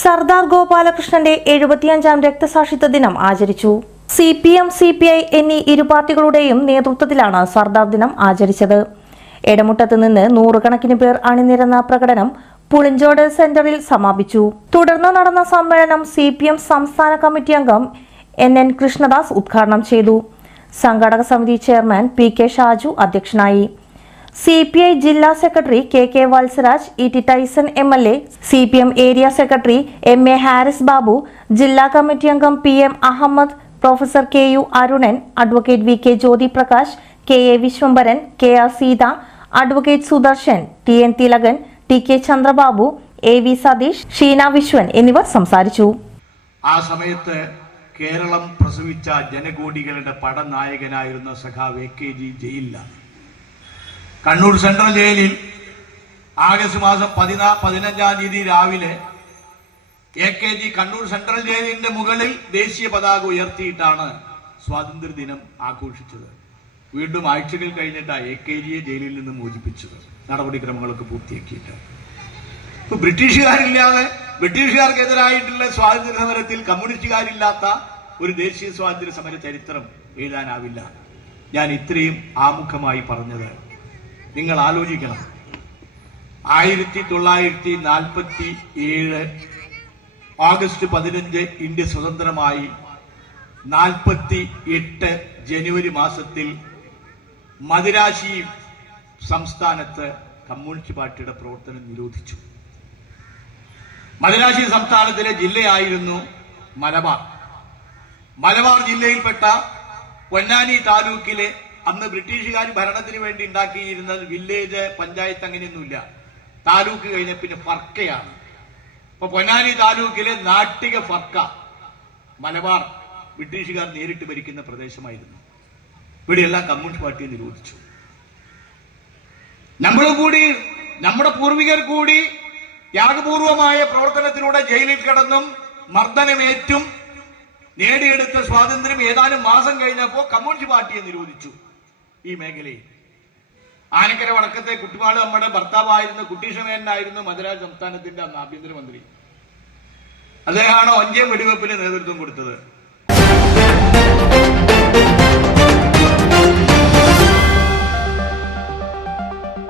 സർദാർ ഗോപാലകൃഷ്ണന്റെ 75-ാം രക്തസാക്ഷിത്വ ദിനം ആചരിച്ചു. CPM, CPI എന്നീ ഇരു പാർട്ടികളുടെയും നേതൃത്വത്തിലാണ് സർദാർ ദിനം ആചരിച്ചത്. എടമുട്ടത്ത് നിന്ന് നൂറുകണക്കിന് പേർ അണിനിരന്ന പ്രകടനം പുളിഞ്ചോട് സെന്ററിൽ സമാപിച്ചു. തുടർന്ന് നടന്ന സമ്മേളനം CPM സംസ്ഥാന കമ്മിറ്റി അംഗം NN കൃഷ്ണദാസ് ഉദ്ഘാടനം ചെയ്തു. സംഘാടക സമിതി ചെയർമാൻ PK ഷാജു അധ്യക്ഷനായി. CPI ജില്ലാ secretary KK Valsaraj, ET Tyson MLA, CPM area secretary MA Haris Babu, ജില്ലാ കമ്മിറ്റി അംഗം PM Ahammed, professor KU Arunan, advocate VK Jyothi Prakash, KA Viswambharan, KR Seetha, advocate Sudarshan, TN Thilakan, TK Chandrababu, AV Satheesh, Sheena Viswan എന്നിവർ സംസാരിച്ചു. ആ സമയത്ത് കേരളം പ്രസവിച്ച ജനകോടികളുടെ പടനായകനായിരുന്ന സഖാവ് AKG ജയിലിലാണ്. കണ്ണൂർ സെൻട്രൽ ജയിലിൽ ആഗസ്റ്റ് മാസം 15-ാം തീയതി രാവിലെ AKG കണ്ണൂർ സെൻട്രൽ ജയിലിന്റെ മുകളിൽ ദേശീയ പതാക ഉയർത്തിയിട്ടാണ് സ്വാതന്ത്ര്യദിനം ആഘോഷിച്ചത്. വീണ്ടും ആഴ്ചകൾ കഴിഞ്ഞിട്ടാണ് AKGയെ ജയിലിൽ നിന്ന് മോചിപ്പിച്ചത്, നടപടിക്രമങ്ങളൊക്കെ പൂർത്തിയാക്കിയിട്ട്. ഇപ്പൊ ബ്രിട്ടീഷുകാരില്ലാതെ, ബ്രിട്ടീഷുകാർക്കെതിരായിട്ടുള്ള സ്വാതന്ത്ര്യ സമരത്തിൽ കമ്മ്യൂണിസ്റ്റുകാരില്ലാത്ത ഒരു ദേശീയ സ്വാതന്ത്ര്യ സമര ചരിത്രം എഴുതാനാവില്ല. ഞാൻ ഇത്രയും ആമുഖമായി പറഞ്ഞത് നിങ്ങൾ ആലോചിക്കണം. 1947 ഓഗസ്റ്റ് 15 ഇന്ത്യ സ്വതന്ത്രമായി. 48 ജനുവരി മാസത്തിൽ മദിരാശി സംസ്ഥാനത്ത് കമ്മ്യൂണിസ്റ്റ് പാർട്ടിയുടെ പ്രവർത്തനം നിരോധിച്ചു. മദിരാശി സംസ്ഥാനത്തിലെ ജില്ലയായിരുന്നു മലബാർ. മലബാർ ജില്ലയിൽപ്പെട്ട പൊന്നാനി താലൂക്കിലെ അന്ന് ബ്രിട്ടീഷുകാർ ഭരണത്തിന് വേണ്ടി ഉണ്ടാക്കിയിരുന്നത് വില്ലേജ്, പഞ്ചായത്ത് അങ്ങനെയൊന്നുമില്ല. താലൂക്ക് കഴിഞ്ഞ പിന്നെ ഫർക്കയാണ്. അപ്പൊ പൊന്നാനി താലൂക്കിലെ നാട്ടിക ഫർക്ക മലബാർ ബ്രിട്ടീഷുകാർ നേരിട്ട് ഭരിക്കുന്ന പ്രദേശമായിരുന്നു. ഇവിടെയെല്ലാം കമ്മ്യൂണിസ്റ്റ് പാർട്ടിയെ നിരോധിച്ചു. നമ്മളും കൂടി, നമ്മുടെ പൂർവികർ കൂടി ത്യാഗപൂർവമായ പ്രവർത്തനത്തിലൂടെ ജയിലിൽ കിടന്നും മർദ്ദനമേറ്റും നേടിയെടുത്ത സ്വാതന്ത്ര്യം ഏതാനും മാസം കഴിഞ്ഞപ്പോൾ കമ്മ്യൂണിസ്റ്റ് പാർട്ടിയെ നിരോധിച്ചു. ഈ മേഖലയിൽ ആനക്കര വടക്കത്തെ കുട്ടിമാട് നമ്മുടെ ഭർത്താവായിരുന്ന കുട്ടീഷമേനായിരുന്നു മദ്രാസ് സംസ്ഥാനത്തിന്റെ അന്ന് ആഭ്യന്തരമന്ത്രി. അദ്ദേഹമാണ് ഒഞ്ചയം വെടിവെപ്പിന് നേതൃത്വം കൊടുത്തത്.